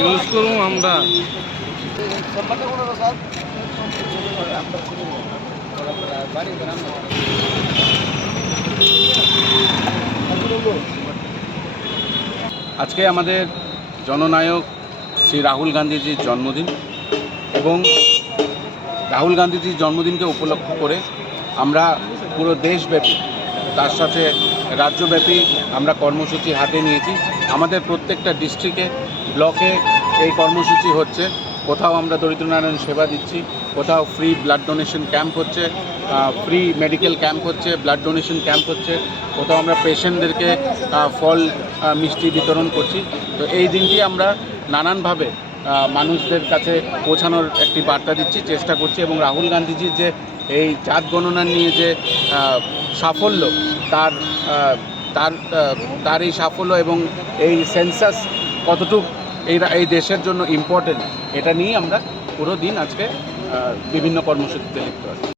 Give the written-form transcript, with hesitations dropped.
Use করুন আমরা আজকে আমাদের জননায়ক শ্রী রাহুল গান্ধীজির জন্মদিন এবং রাহুল গান্ধীজির জন্মদিনকে উপলক্ষ করে আমরা পুরো দেশব্যাপী তার সাথে রাজ্যব্যাপী আমরা কর্মসূচি হাতে নিয়েছি। আমাদের প্রত্যেকটা ডিস্ট্রিক্টে ব্লকে এই কর্মসূচি হচ্ছে। কোথাও আমরা দরিদ্রনারায়ণ সেবা দিচ্ছি, কোথাও ফ্রি ব্লাড ডোনেশন ক্যাম্প হচ্ছে, ফ্রি মেডিকেল ক্যাম্প হচ্ছে, ব্লাড ডোনেশন ক্যাম্প হচ্ছে, কোথাও আমরা পেশেন্টদেরকে ফল মিষ্টি বিতরণ করছি। তো এই দিনটি আমরা নানানভাবে মানুষদের কাছে পৌঁছানোর একটি বার্তা দিচ্ছি, চেষ্টা করছি। এবং রাহুল গান্ধীজির যে এই জাত গণনা নিয়ে যে সাফল্য, তার এই সাফল্য এবং এই সেন্সাস কতটুকু এই দেশের জন্য ইম্পর্টেন্ট, এটা নিয়ে আমরা পুরো দিন আজকে বিভিন্ন কর্মসূচিতে লিপ্ত আছি।